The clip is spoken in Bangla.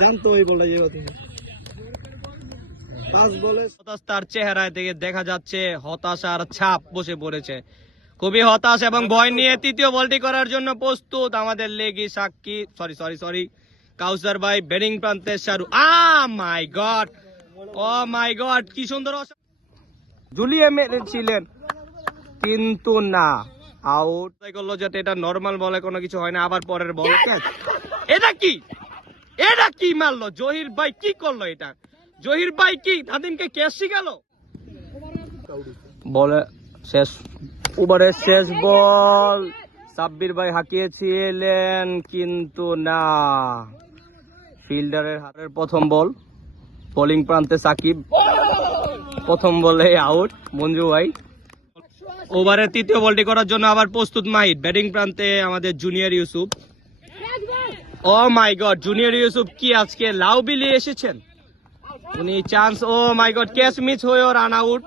জানতো ওই বলে যাবে তুমি 5 বলে। তার চেহারায় থেকে দেখা যাচ্ছে হতাশার ছাপ বসে পড়েছে, খুবই হতাশ এবং ভয় নিয়ে তৃতীয় বলটি করার জন্য প্রস্তুত আমাদের লেগি সাক্ষী সরি কাউসার ভাই। ব্যাটিং প্রান্তে শাহরুখ, মাই গড, ও মাই গড, কি সুন্দর ঝুলিয়ে মেরেছিলেন কিন্তু না, আউট করলো। যাতে এটা নরমাল বলে কোনো কিছু হয় না। আবার পরের বল ক্যাচ। এটা কি মারলো জহির ভাই, কি করলো এটা? জহির ভাই কি নাদিমকে ক্যাচ শিখাল? বলে শেষ ওভারের শেষ বল সাব্বির ভাই হাঁকিয়েছিলেন কিন্তু না, ফিল্ডারের হাতের প্রথম বল। বোলিং প্রান্তে সাকিব, প্রথম বলে আউট মঞ্জু ভাই। ওভারের তৃতীয় বলটি করার জন্য আবার প্রস্তুত মাহিদ। ব্যাটিং প্রান্তে আমাদের জুনিয়র ইউসুফ। ও মাই গড, জুনিয়র ইউসুফ কি আজকে লাউ বিলিয়ে এসেছেন উনি। চান্স, ও মাই গড, ক্যাচ মিস হয়েও রান আউট।